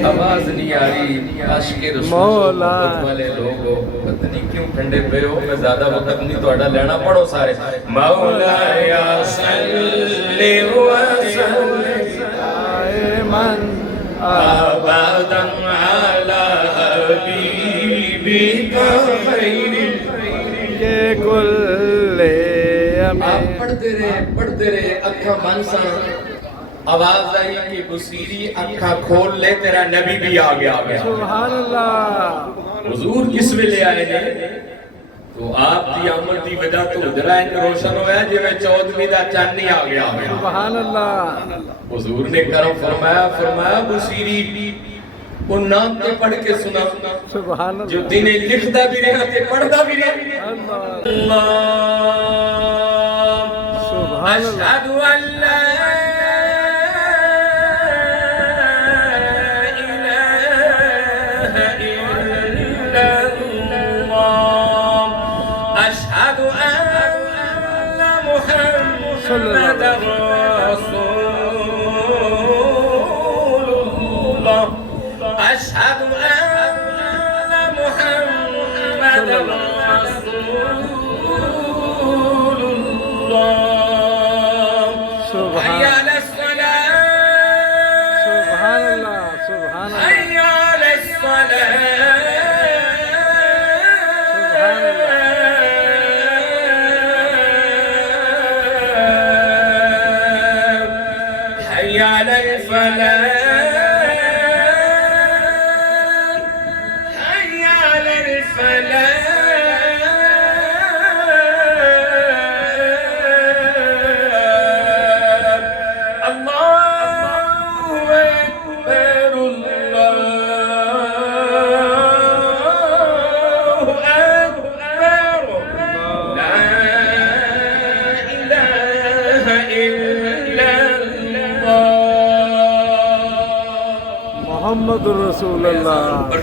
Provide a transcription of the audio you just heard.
آواز نہیں آ رہی عاشق رسول محبت والے لوگو پتہ نہیں کیوں ٹھنڈے پہ ہو میں زیادہ وقت نہیں تو اڈا لینا پڑھو سارے مولا یا صلی وسلم دائماً ابداً علی حبیبک خیر کل آپ پڑھتے رہے اکھا منسا آواز آئی کہ بصیری اکھا کھول لے تیرا نبی بھی آ گیا سبحان اللہ حضور کس میں لے آئے نے تو آپ دی آمد دی وجہ تو ادھرائن روشن ہویا جو میں 14ویں دا چاندنی آ گیا سبحان اللہ حضور نے کرم فرمایا بصیری وہ نام تے پڑھ کے سنا سبحان جو اللہ دنیں لکھدا بھی رہا تے پڑھدا بھی رہا اللہ سبحان اللہ اشہد ان لا الہ الا اللہ اشہد ان محمد رسول اللہ اشہد ان محمد رسول اللہ سبحان حی علی الصلاة سبحان اللہ سبحان اللہ حی علی الصلاة سبحان حی علی الفلاح حی علی الفلاح محمد رسول اللہ